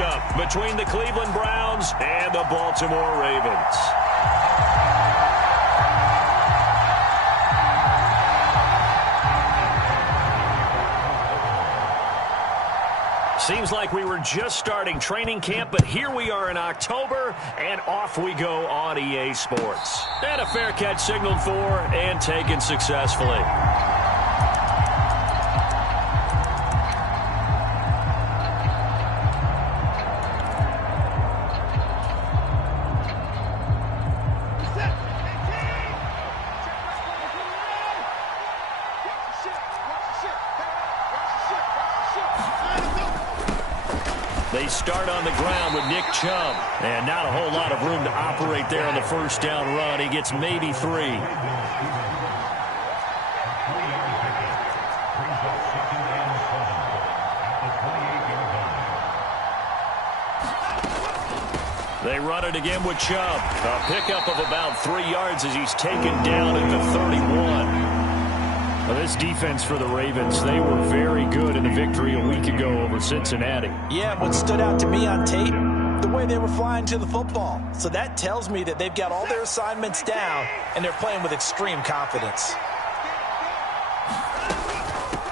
matchup between the Cleveland Browns and the Baltimore Ravens. Seems like we were just starting training camp, but here we are in October, and off we go on EA Sports. And a fair catch signaled for and taken successfully. They start on the ground with Nick Chubb. And not a whole lot of room to operate there on the first down run. He gets maybe 3. They run it again with Chubb. A pickup of about 3 yards as he's taken down at the 31. This defense for the Ravens, they were very good in the victory a week ago over Cincinnati. Yeah, what stood out to me on tape, the way they were flying to the football. So that tells me that they've got all their assignments down, and they're playing with extreme confidence.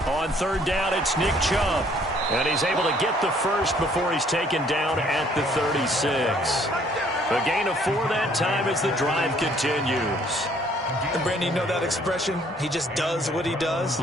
On third down, it's Nick Chubb. And he's able to get the first before he's taken down at the 36. A gain of 4 that time as the drive continues. And Brandon, you know that expression? He just does what he does.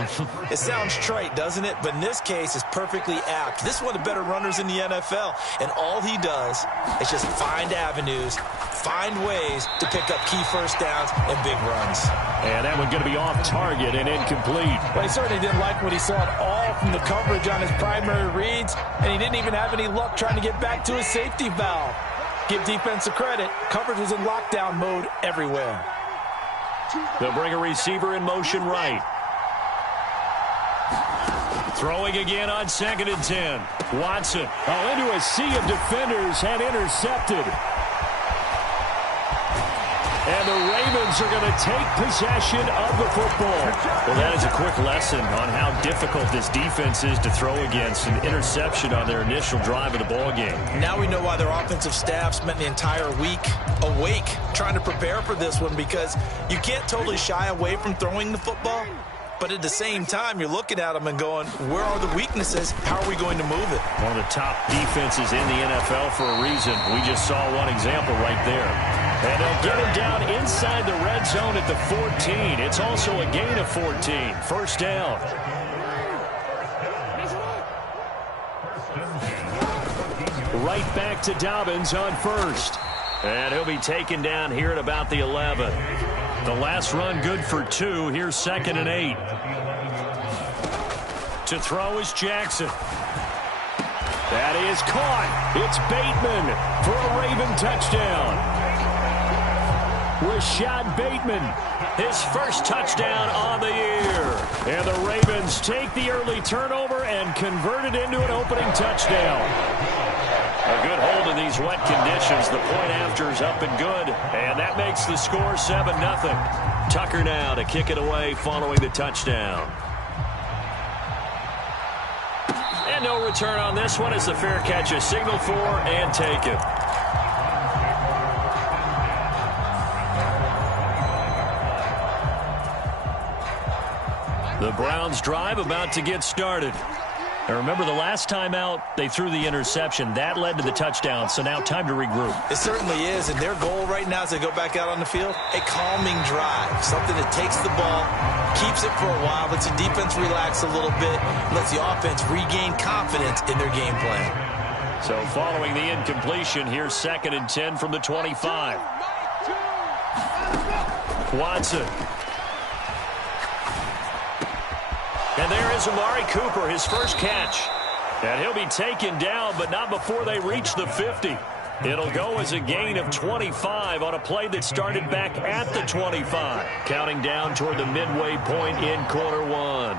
It sounds trite, doesn't it? But in this case, it's perfectly apt. This is one of the better runners in the NFL. And all he does is just find avenues, find ways to pick up key first downs and big runs. And that one going to be off target and incomplete. Well, he certainly didn't like what he saw at all from the coverage on his primary reads. And he didn't even have any luck trying to get back to his safety valve. Give defense a credit. Coverage was in lockdown mode everywhere. They'll bring a receiver in motion right. Throwing again on 2nd and 10. Watson. Oh, into a sea of defenders and intercepted. And the Ravens are going to take possession of the football. Well, that is a quick lesson on how difficult this defense is to throw against. An interception on their initial drive of the ballgame. Now we know why their offensive staff spent the entire week awake trying to prepare for this one, because you can't totally shy away from throwing the football. But at the same time, you're looking at them and going, where are the weaknesses? How are we going to move it? One of the top defenses in the NFL for a reason. We just saw one example right there. And they'll get him down inside the red zone at the 14. It's also a gain of 14. First down. Right back to Dobbins on first. And he'll be taken down here at about the 11. The last run good for 2. Here's 2nd and 8. To throw is Jackson. That is caught. It's Bateman for a Raven touchdown. Rashad Bateman, his first touchdown on the year. And the Ravens take the early turnover and convert it into an opening touchdown. A good hold in these wet conditions. The point after is up and good. And that makes the score 7-0. Tucker now to kick it away following the touchdown. And no return on this one as the fair catch is signaled for and taken. The Browns drive about to get started. And remember, the last time out, they threw the interception. That led to the touchdown, so now time to regroup. It certainly is, and their goal right now as they go back out on the field, a calming drive, something that takes the ball, keeps it for a while, lets the defense relax a little bit, lets the offense regain confidence in their game plan. So following the incompletion, here's 2nd and 10 from the 25. Watson. And there is Amari Cooper, his first catch. And he'll be taken down, but not before they reach the 50. It'll go as a gain of 25 on a play that started back at the 25. Counting down toward the midway point in quarter 1.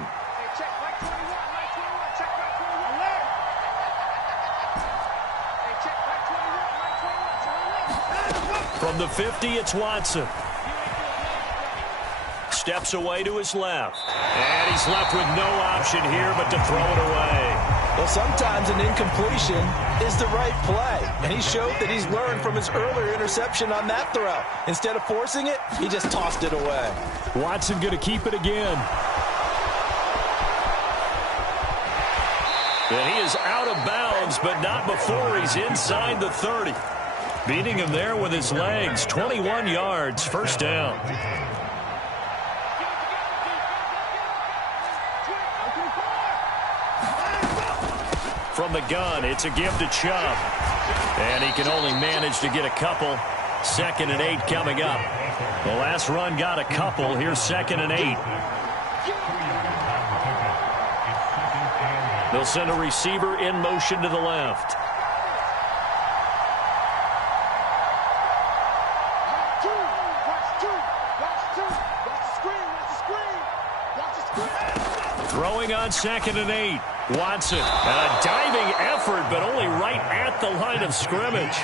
From the 50, it's Watson. Steps away to his left. And he's left with no option here but to throw it away. Well, sometimes an incompletion is the right play, and he showed that he's learned from his earlier interception on that throw. Instead of forcing it, he just tossed it away. Watson going to keep it again. And he is out of bounds, but not before he's inside the 30. Beating him there with his legs, 21 yards, first down. From the gun, it's a give to Chubb. And he can only manage to get a couple. 2nd and 8 coming up. The last run got a couple. Here's 2nd and 8. They'll send a receiver in motion to the left. Throwing on 2nd and 8. Watson. And a diving effort, but only right at the line of scrimmage.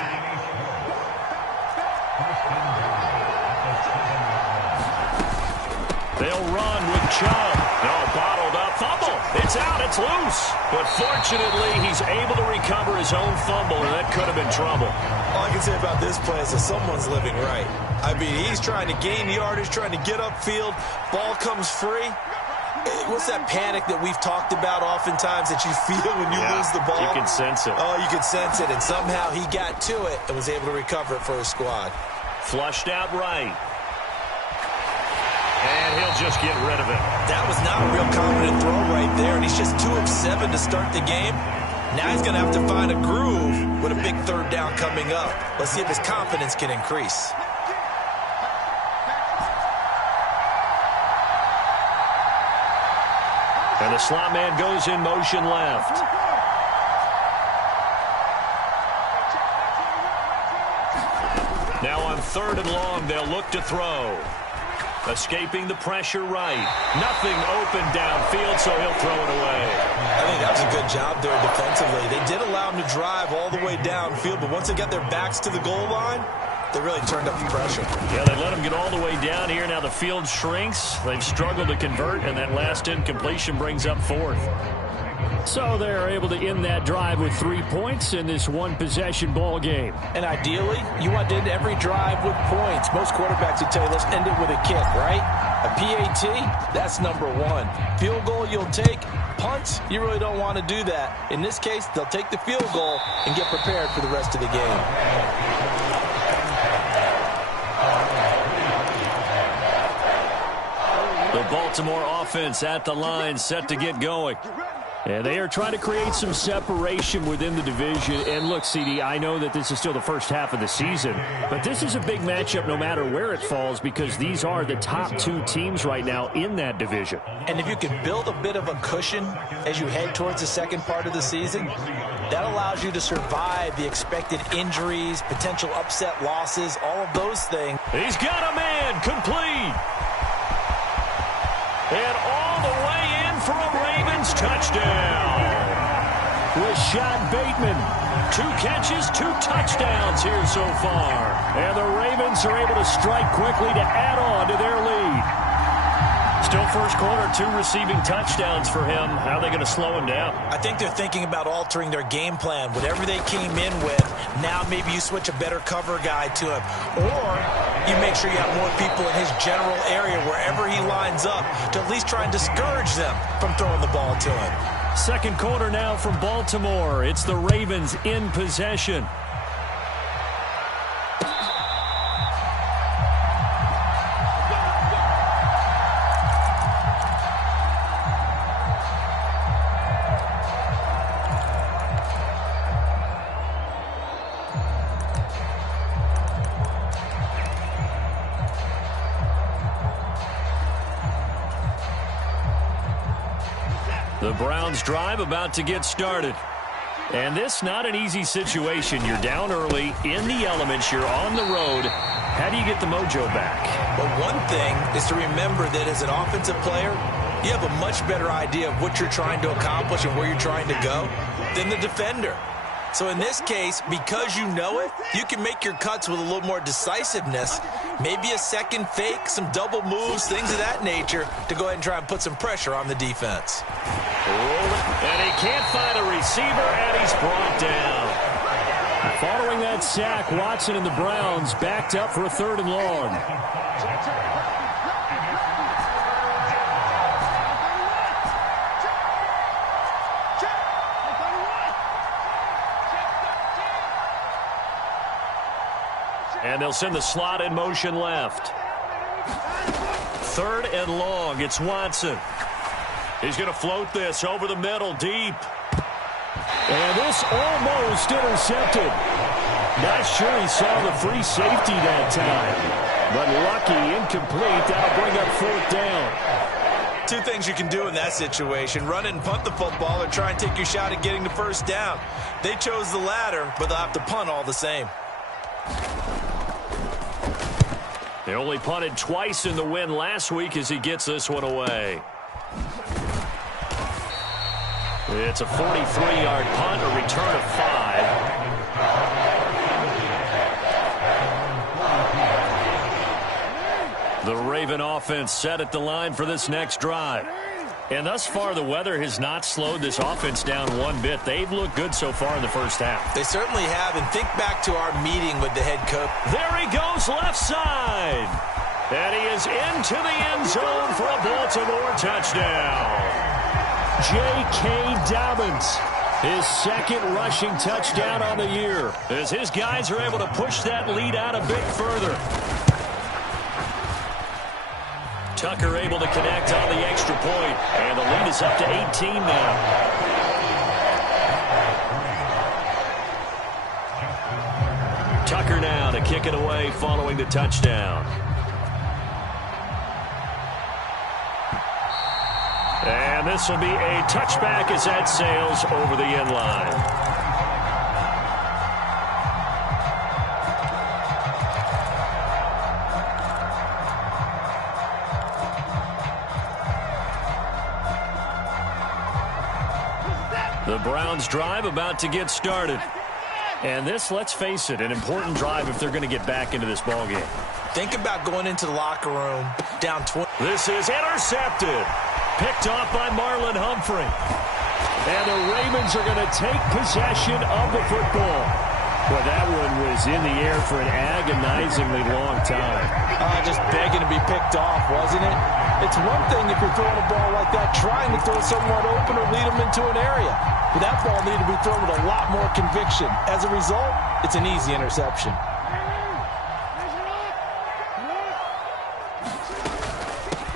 They'll run with Chubb. No, bottled up. Fumble. It's out. It's loose. But fortunately, he's able to recover his own fumble, and that could have been trouble. All I can say about this play is that someone's living right. I mean, he's trying to gain yardage, trying to get upfield. Ball comes free. What's that panic that we've talked about oftentimes that you feel when you lose the ball? You can sense it. Oh, you can sense it. And somehow he got to it and was able to recover it for his squad. Flushed out right. And he'll just get rid of it. That was not a real confident throw right there. And he's just 2 of 7 to start the game. Now he's going to have to find a groove with a big 3rd down coming up. Let's see if his confidence can increase. And the slot man goes in motion left. Now on 3rd and long, they'll look to throw. Escaping the pressure right. Nothing open downfield, so he'll throw it away. I think that was a good job there defensively. They did allow him to drive all the way downfield, but once they got their backs to the goal line, they really turned up the pressure. Yeah, they let him get all the way down here. Now the field shrinks. They've struggled to convert, and that last incompletion brings up 4th. So they're able to end that drive with 3 points in this one-possession ball game. And ideally, you want to end every drive with points. Most quarterbacks would tell you, let's end it with a kick, right? A PAT, that's number 1. Field goal you'll take. Punts, you really don't want to do that. In this case, they'll take the field goal and get prepared for the rest of the game. The Baltimore offense at the line, set to get going. And they are trying to create some separation within the division. And look, CD, I know that this is still the first half of the season, but this is a big matchup no matter where it falls because these are the top 2 teams right now in that division. And if you can build a bit of a cushion as you head towards the second part of the season, that allows you to survive the expected injuries, potential upset losses, all of those things. He's got a man complete. And all the way in for a Ravens touchdown. Rashad Bateman, 2 catches, 2 touchdowns here so far. And the Ravens are able to strike quickly to add on to their lead. Still first quarter, 2 receiving touchdowns for him. How are they going to slow him down? I think they're thinking about altering their game plan. Whatever they came in with, now maybe you switch a better cover guy to him. Or you make sure you have more people in his general area wherever he lines up to at least try and discourage them from throwing the ball to him. Second quarter now from Baltimore. It's the Ravens in possession. The Browns drive about to get started. And this not an easy situation. You're down early, in the elements, you're on the road. How do you get the mojo back? Well, one thing is to remember that as an offensive player, you have a much better idea of what you're trying to accomplish and where you're trying to go than the defender. So in this case, because you know it, you can make your cuts with a little more decisiveness. Maybe a second fake, some double moves, things of that nature to go ahead and try and put some pressure on the defense. And he can't find a receiver, and he's brought down. Following that sack, Watson and the Browns backed up for a 3rd and long. And they'll send the slot in motion left. 3rd and long. It's Watson. He's going to float this over the middle, deep. And this almost intercepted. Not sure he saw the free safety that time. But lucky, incomplete. That'll bring up 4th down. 2 things you can do in that situation. Run it and punt the football or try and take your shot at getting the 1st down. They chose the latter, but they'll have to punt all the same. They only punted twice in the win last week as he gets this one away. It's a 43-yard punt, a return of 5. The Raven offense set at the line for this next drive. And thus far, the weather has not slowed this offense down one bit. They've looked good so far in the first half. They certainly have, and think back to our meeting with the head coach. There he goes, left side. And he is into the end zone for a Baltimore touchdown. J.K. Dobbins, his 2nd rushing touchdown on the year, as his guys are able to push that lead out a bit further. Tucker able to connect on the extra point, and the lead is up to 18 now. Tucker now to kick it away following the touchdown. And this will be a touchback as that sails over the end line. The Browns drive about to get started. And this, let's face it, an important drive if they're going to get back into this ballgame. Think about going into the locker room down 20. This is intercepted. Picked off by Marlon Humphrey. And the Ravens are going to take possession of the football. Well, that one was in the air for an agonizingly long time. Just begging to be picked off, wasn't it? It's one thing if you're throwing a ball like that, trying to throw someone open or lead them into an area. But that ball needed to be thrown with a lot more conviction. As a result, it's an easy interception.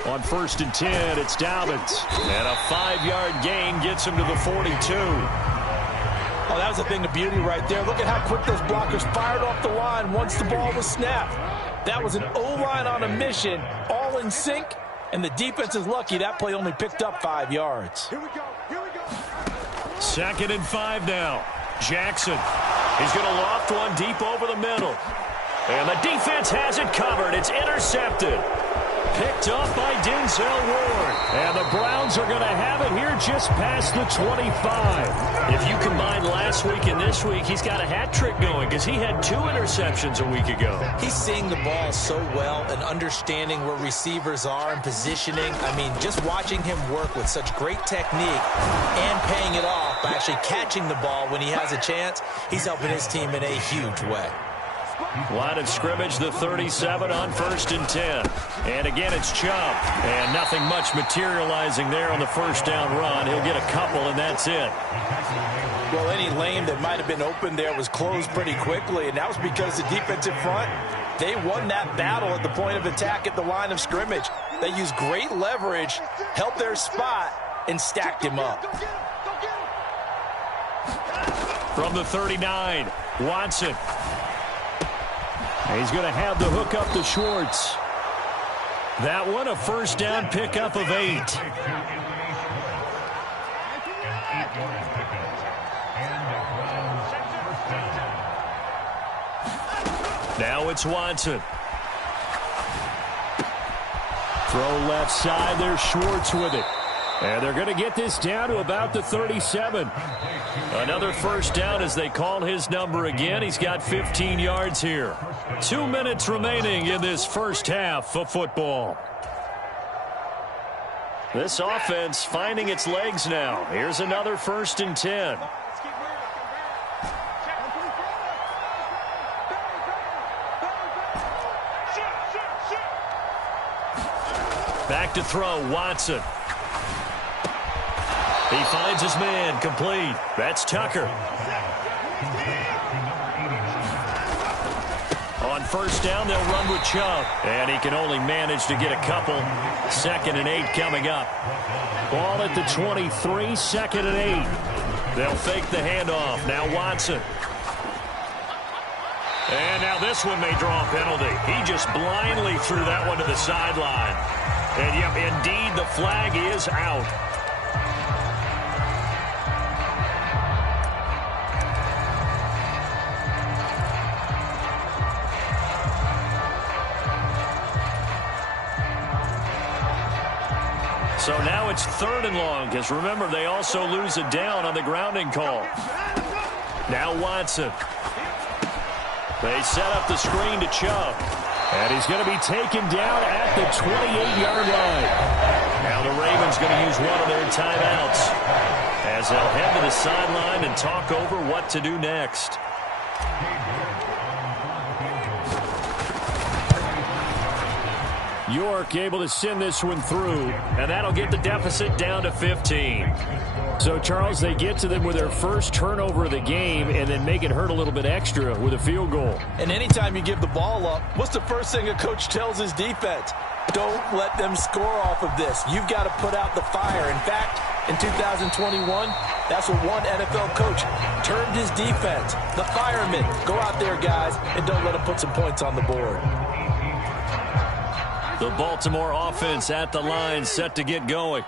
On 1st and 10, it's Dobbins. And a 5-yard gain gets him to the 42. Oh, that was a thing of beauty right there. Look at how quick those blockers fired off the line once the ball was snapped. That was an O-line on a mission, all in sync, and the defense is lucky that play only picked up 5 yards. Here we go. 2nd and 5 now. Jackson. He's going to loft one deep over the middle. And the defense has it covered. It's intercepted. Picked off by Denzel Ward. And the Browns are going to have it here just past the 25. If you combine last week and this week, he's got a hat trick going because he had 2 interceptions a week ago. He's seeing the ball so well and understanding where receivers are and positioning. I mean, just watching him work with such great technique and paying it off by actually catching the ball when he has a chance, he's helping his team in a huge way. Line of scrimmage, the 37 on 1st and 10. And again, it's Chubb. And nothing much materializing there on the 1st down run. He'll get a couple, and that's it. Well, any lane that might have been open there was closed pretty quickly, and that was because the defensive front, they won that battle at the point of attack at the line of scrimmage. They used great leverage, held their spot, and stacked him up. From the 39, Watson. He's going to have the hook up to Schwartz. That one, a 1st down pickup of 8. Now it's Watson. Throw left side, there's Schwartz with it. And they're going to get this down to about the 37. Another first down as they call his number again. He's got 15 yards here. 2 minutes remaining in this first half of football. This offense finding its legs now. Here's another 1st and 10. Back to throw, Watson. He finds his man, complete. That's Tucker. On first down, they'll run with Chubb. And he can only manage to get a couple. 2nd and 8 coming up. Ball at the 23, 2nd and 8. They'll fake the handoff. Now Watson. And now this one may draw a penalty. He just blindly threw that one to the sideline. And, yep, indeed, the flag is out. So now it's 3rd and long, because remember, they also lose a down on the grounding call. Now Watson. They set up the screen to Chubb. And he's going to be taken down at the 28-yard line. Now the Ravens going to use one of their timeouts as they'll head to the sideline and talk over what to do next. York able to send this one through, and that'll get the deficit down to 15. So, Charles, they get to them with their first turnover of the game and then make it hurt a little bit extra with a field goal. And anytime you give the ball up, what's the first thing a coach tells his defense? Don't let them score off of this. You've got to put out the fire. In fact, in 2021, that's what one NFL coach termed his defense. The firemen. Go out there, guys, and don't let them put some points on the board. The Baltimore offense at the line, set to get going.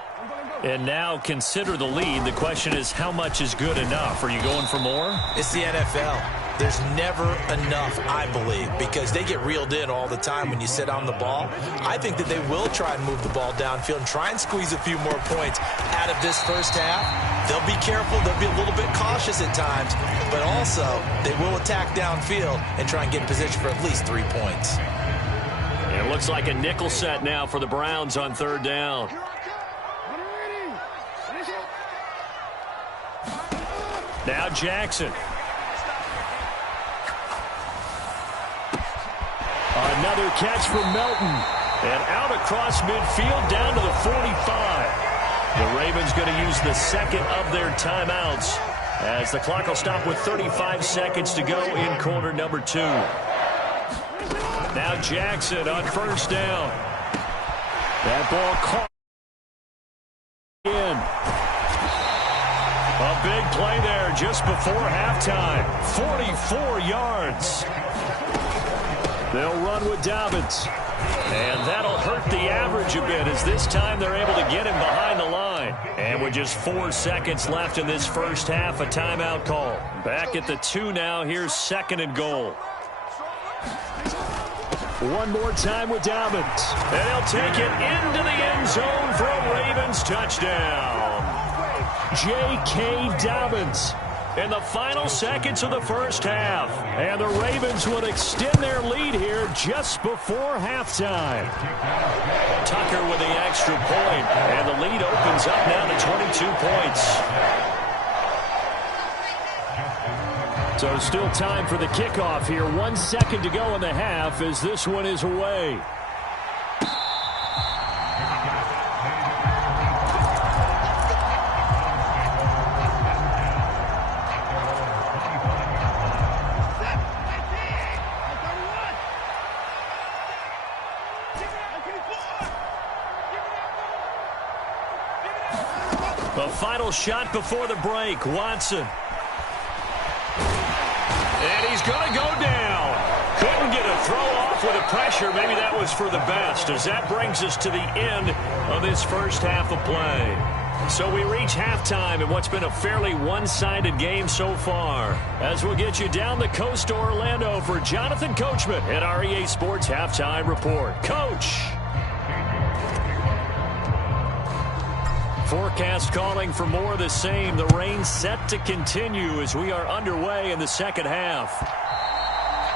And now consider the lead. The question is, how much is good enough? Are you going for more? It's the NFL. There's never enough, I believe, because they get reeled in all the time when you sit on the ball. I think that they will try and move the ball downfield and try and squeeze a few more points out of this first half. They'll be careful. They'll be a little bit cautious at times, but also they will attack downfield and try and get in position for at least 3 points. It looks like a nickel set now for the Browns on 3rd down. Now Jackson. Another catch from Melton. And out across midfield down to the 45. The Ravens going to use the 2nd of their timeouts as the clock will stop with 35 seconds to go in quarter number 2. Now Jackson on first down. That ball caught in. A big play there just before halftime. 44 yards. They'll run with Dobbins. And that'll hurt the average a bit as this time they're able to get him behind the line. And with just 4 seconds left in this first half, a timeout call. Back at the 2 now. Here's 2nd and goal. One more time with Dobbins. And he'll take it into the end zone for a Ravens touchdown. J.K. Dobbins in the final seconds of the first half. And the Ravens would extend their lead here just before halftime. Tucker with the extra point. And the lead opens up now to 22 points. So still time for the kickoff here. 1 second to go in the half as this one is away. The final shot before the break. Watson. And he's going to go down. Couldn't get a throw off with the pressure. Maybe that was for the best, as that brings us to the end of this first half of play. So we reach halftime in what's been a fairly one-sided game so far. As we'll get you down the coast to Orlando for Jonathan Coachman at our EA Sports Halftime Report. Coach. Forecast calling for more of the same. The rain set to continue as we are underway in the second half.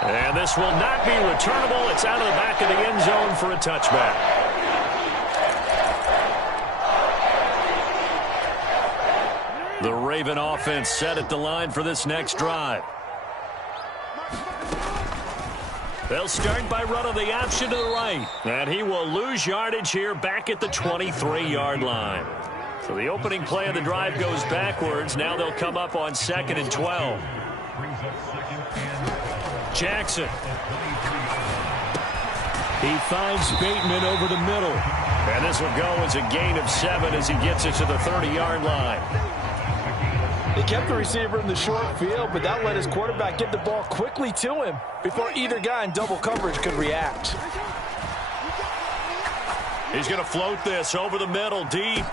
And this will not be returnable. It's out of the back of the end zone for a touchback. The Raven offense set at the line for this next drive. They'll start by running the option to the right. And he will lose yardage here back at the 23-yard line. So the opening play of the drive goes backwards. Now they'll come up on 2nd and 12. Jackson. He finds Bateman over the middle. And this will go as a gain of 7 as he gets it to the 30-yard line. He kept the receiver in the short field, but that let his quarterback get the ball quickly to him before either guy in double coverage could react. He's going to float this over the middle, deep.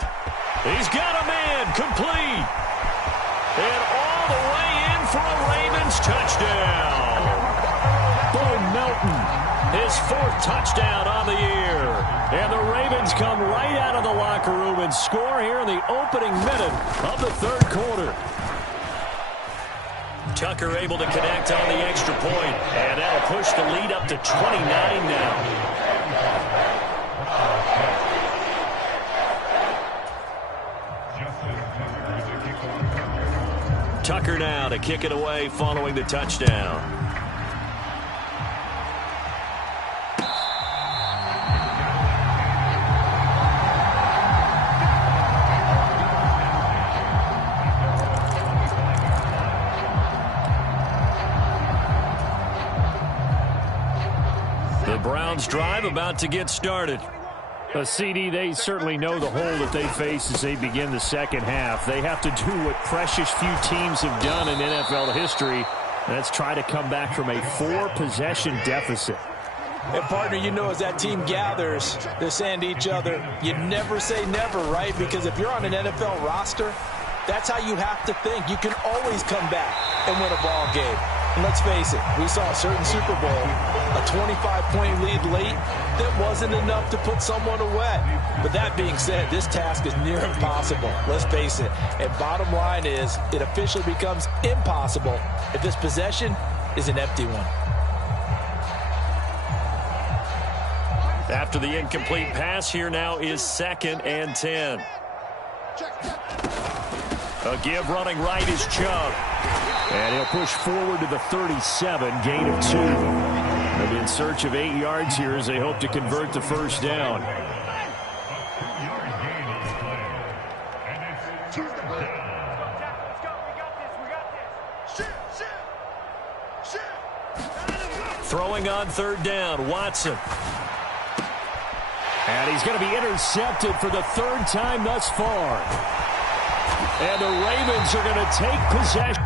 He's got a man, complete. And all the way in for a Ravens touchdown. Bo Melton, his 4th touchdown on the year. And the Ravens come right out of the locker room and score here in the opening minute of the 3rd quarter. Tucker able to connect on the extra point, and that'll push the lead up to 29 now. Tucker now to kick it away following the touchdown. The Browns drive about to get started. CD, they certainly know the hole that they face as they begin the second half. They have to do what precious few teams have done in NFL history, and that's try to come back from a 4-possession deficit. And, partner, you know as that team gathers, they're saying to each other, you never say never, right? Because if you're on an NFL roster, that's how you have to think. You can always come back and win a ball game. And let's face it, we saw a certain Super Bowl, a 25-point lead late that wasn't enough to put someone away. But that being said, this task is near impossible. Let's face it. And bottom line is, it officially becomes impossible if this possession is an empty one. After the incomplete pass, here now is 2nd and 10. A give running right is Chubb. And he'll push forward to the 37, gain of 2. And in search of 8 yards here as they hope to convert the first down. Throwing on 3rd down, Watson. And he's going to be intercepted for the 3rd time thus far. And the Ravens are going to take possession.